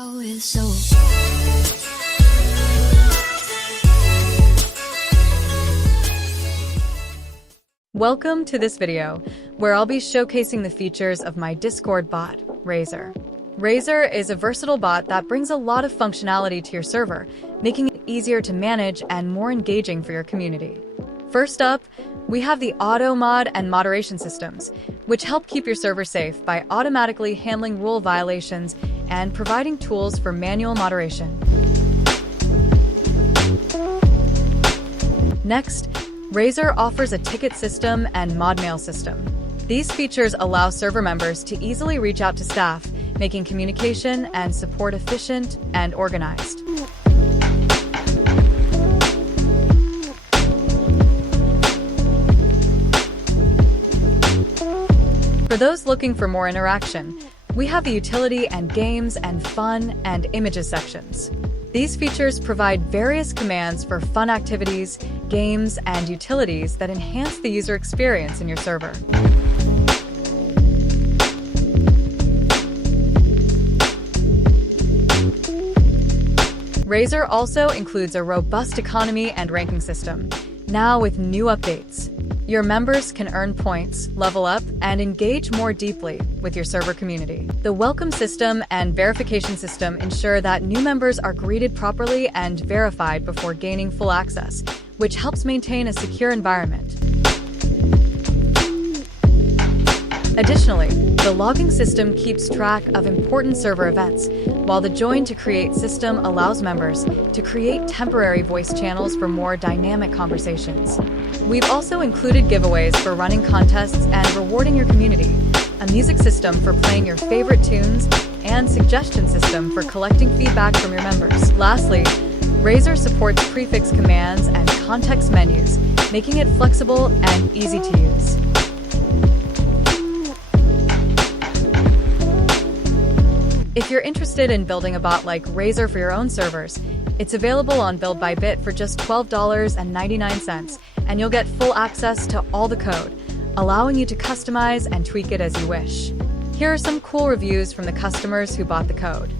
How is so. Welcome to this video, where I'll be showcasing the features of my Discord bot, Razor. Razor is a versatile bot that brings a lot of functionality to your server, making it easier to manage and more engaging for your community. First up, we have the auto mod and moderation systems, which help keep your server safe by automatically handling rule violations and providing tools for manual moderation. Next, Razor offers a ticket system and mod mail system. These features allow server members to easily reach out to staff, making communication and support efficient and organized. For those looking for more interaction, we have the utility and games and fun and images sections. These features provide various commands for fun activities, games, and utilities that enhance the user experience in your server. Razor also includes a robust economy and ranking system, now with new updates. Your members can earn points, level up, and engage more deeply with your server community. The welcome system and verification system ensure that new members are greeted properly and verified before gaining full access, which helps maintain a secure environment. Additionally, the logging system keeps track of important server events, while the Join to Create system allows members to create temporary voice channels for more dynamic conversations. We've also included giveaways for running contests and rewarding your community, a music system for playing your favorite tunes, and suggestion system for collecting feedback from your members. Lastly, Razor supports prefix commands and context menus, making it flexible and easy to use. If you're interested in building a bot like Razor for your own servers, it's available on BuildByBit for just $12.99, and you'll get full access to all the code, allowing you to customize and tweak it as you wish. Here are some cool reviews from the customers who bought the code.